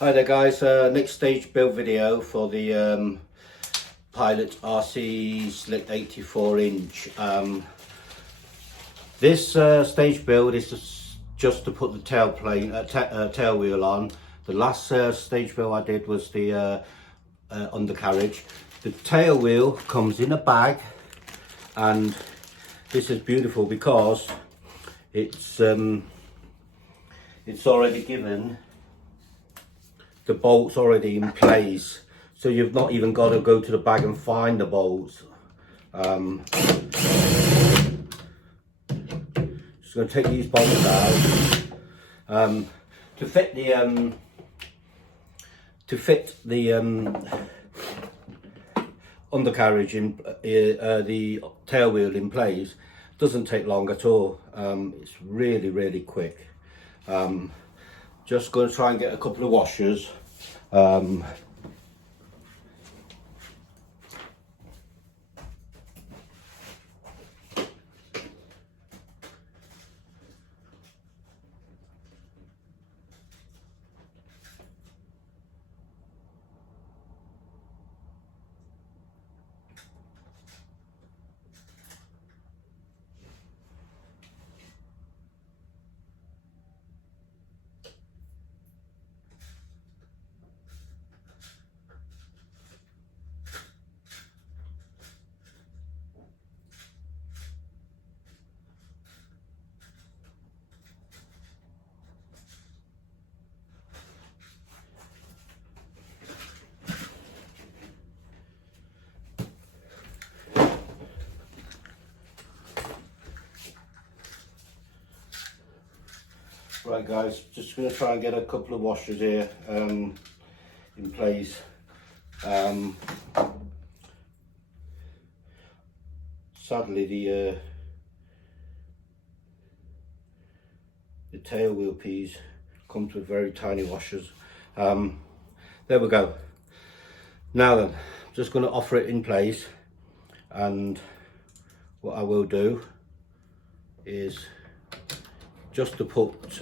Hi there guys, next stage build video for the Pilot RC Slick 84 inch. This stage build is just to put the tail wheel on. The last stage build I did was the undercarriage. The tail wheel comes in a bag, and this is beautiful because it's already given. The bolts already in place, so you've not even got to go to the bag and find the bolts. Just going to take these bolts out to fit the undercarriage in the tail wheel in place. Doesn't take long at all. It's really quick. Just going to try and get a couple of washers. Right guys, just going to try and get a couple of washers here in place. Sadly the tail wheel piece comes with very tiny washers. There we go. Now then, I'm just going to offer it in place, and what I will do is just to put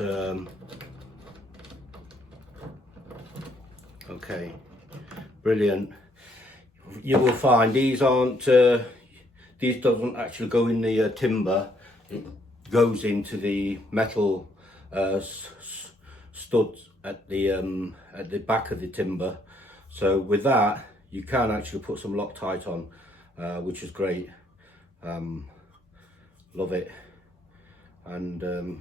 okay, brilliant. You will find these aren't these doesn't actually go in the timber. It goes into the metal studs at the back of the timber. So with that you can actually put some Loctite on, which is great. Love it. And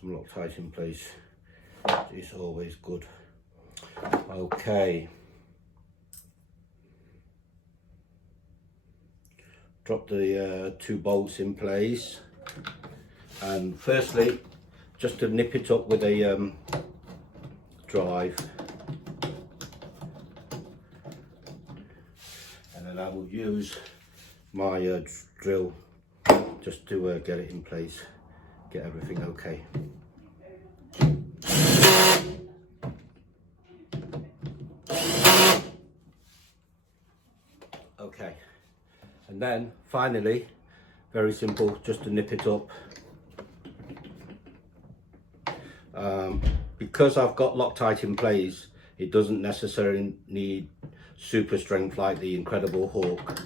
some Loctite in place is always good. Okay, drop the two bolts in place, and firstly just to nip it up with a drive, and then I will use my drill just to get it in place, get everything okay. Okay, and then finally, very simple, just to nip it up. Because I've got Loctite in place, it doesn't necessarily need super strength like the Incredible Hawk.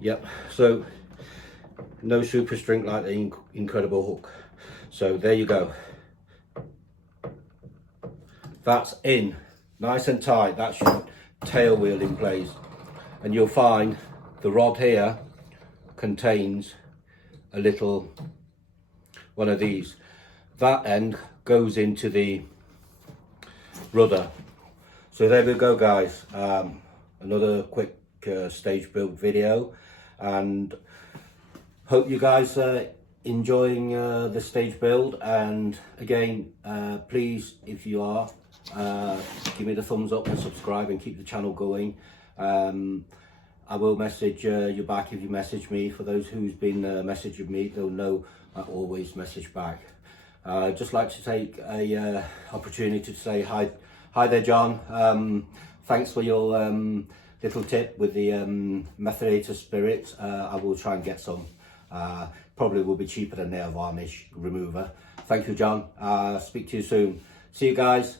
Yep, so no super strength like the Incredible Hook. So there you go. That's in, nice and tight. That's your tail wheel in place. And you'll find the rod here contains a little one of these. That end goes into the rudder. So there we go guys. Another quick stage build video, and hope you guys are enjoying the stage build. And again, please, if you are, give me the thumbs up and subscribe and keep the channel going. I will message you back if you message me. For those who's been messaging me, they'll know I always message back. Just like to take a opportunity to say hi Hi there, John. Thanks for your little tip with the methylated spirits. I will try and get some. Probably will be cheaper than nail varnish remover. Thank you, John. Speak to you soon. See you guys.